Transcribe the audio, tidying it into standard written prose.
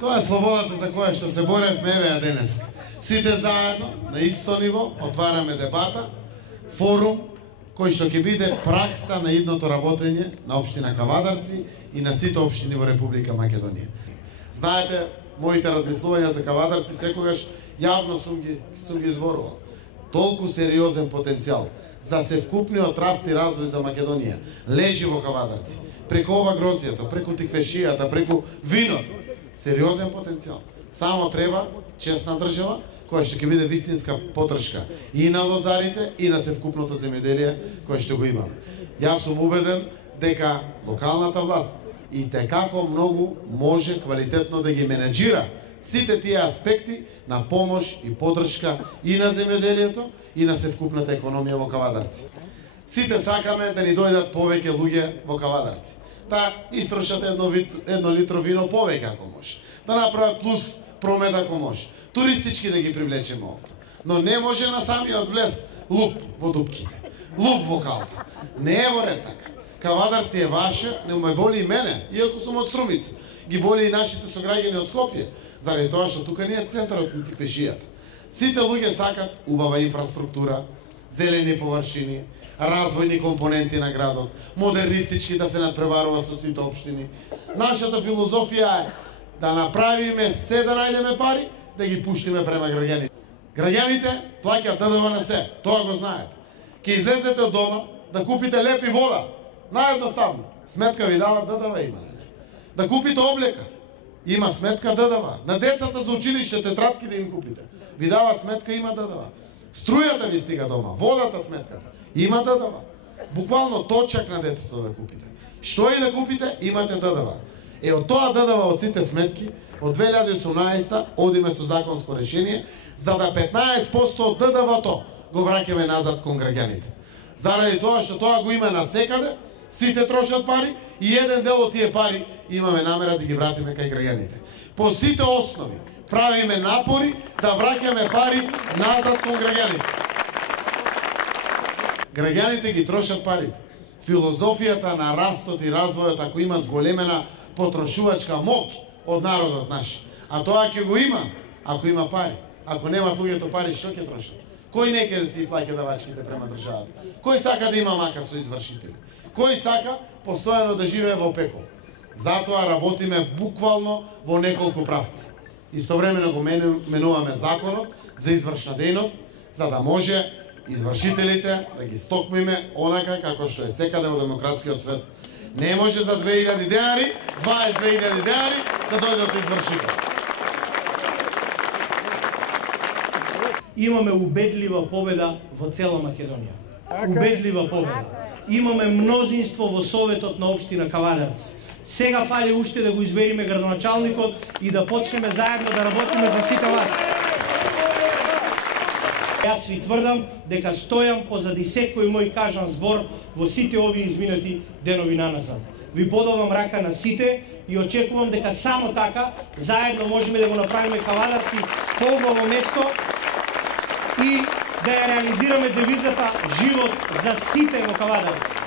Тоа е слободата за која што се боревме еве денес. Сите заедно, на исто ниво, отвараме дебата, форум, кој што ќе биде пракса на идното работење на општина Кавадарци и на сите општини во Република Македонија. Знаете, моите размислувања за Кавадарци секогаш јавно сум ги изборувал. Толку сериозен потенцијал за севкупниот раст и развој за Македонија лежи во Кавадарци. Преку ова грозијето, преку тиквешијата, преку виното. Сериозен потенцијал. Само треба честна држава, која што ќе биде вистинска поддршка и на лозарите и на севкупното земјоделие кое што го имаме. Јас сум убеден дека локалната власт и како многу може квалитетно да ги менеджира сите тие аспекти на помош и поддршка и на земјоделието и на севкупната економија во Кавадарци. Сите сакаме да ни дојдат повеќе луѓе во Кавадарци. Да истрошат едно литро вино повеќе ако може. Да направат плюс промет ако може. Туристички да ги привлечеме овде. Но не може на самиот влез луп во дупките. Луп во калта. Не е во ред така. Кавадарци е ваше, не ме боли и мене, иако сум од Струмица. Ги боли и нашите сограѓани од Скопје, заради тоа што тука не е центарот на тиквешијата. Сите луѓе сакат убава инфраструктура, зелени површини, развојни компоненти на градот, модернистички да се надпреварува со сите општини. Нашата филозофија е да направиме се да најдеме пари, да ги пуштиме према граѓаните. Граѓаните плаќаат ДДВ на се, тоа го знаете. Ке излезете од дома да купите леп и вода, наједноставно. Сметка ви дават ДДВ има. Да купите облека, има сметка ДДВ. На децата за училиште тетрадки да им купите, ви дават сметка, има ДДВ. Струјата ви стига дома, водата сметката, има ДДВ. Буквално точак на детето да купите. Што и да купите, имате ДДВ. Од тоа ДДВ од сите сметки, од 2018 одиме со законско решение, за да 15% од ДДВ-то го враќаме назад кон граѓаните. Заради тоа што тоа го има насекаде, сите трошат пари и еден дел од тие пари имаме намера да ги вратиме кај граѓаните. По сите основи правиме напори да враќаме пари назад кон граѓаните. Граѓаните ги трошат парите. Филозофијата на растот и развојот, ако има зголемена потрошувачка моќ од народот наш, а тоа ќе го има ако има пари. Ако немат луѓето пари, што ќе трошат? Кој не ќе да си плаќа давачките према државата? Кој сака да има мака со извршители? Кој сака постојано да живее во пекол? Затоа работиме буквално во неколку правци. Истовремено го менуваме законот за извршна дејност, за да може извршителите да ги стокмиме онака како што е секаде во демократскиот свет. Не може за 2000 денари, 22.000 денари да дојдат извршител. Имаме убедлива победа во цела Македонија. Убедлива победа. Имаме мнозинство во Советот на општина Кавадарци. Сега фали уште да го избериме градоначалникот и да почнеме заедно да работиме за сите вас. Јас ви тврдам дека стојам позади секој мој кажан збор во сите овие изминати денови наназад. Ви подавам рака на сите и очекувам дека само така заедно можеме да го направиме Кавадарци поубаво место и да ја реализираме девизата живот за сите во Кавадарци.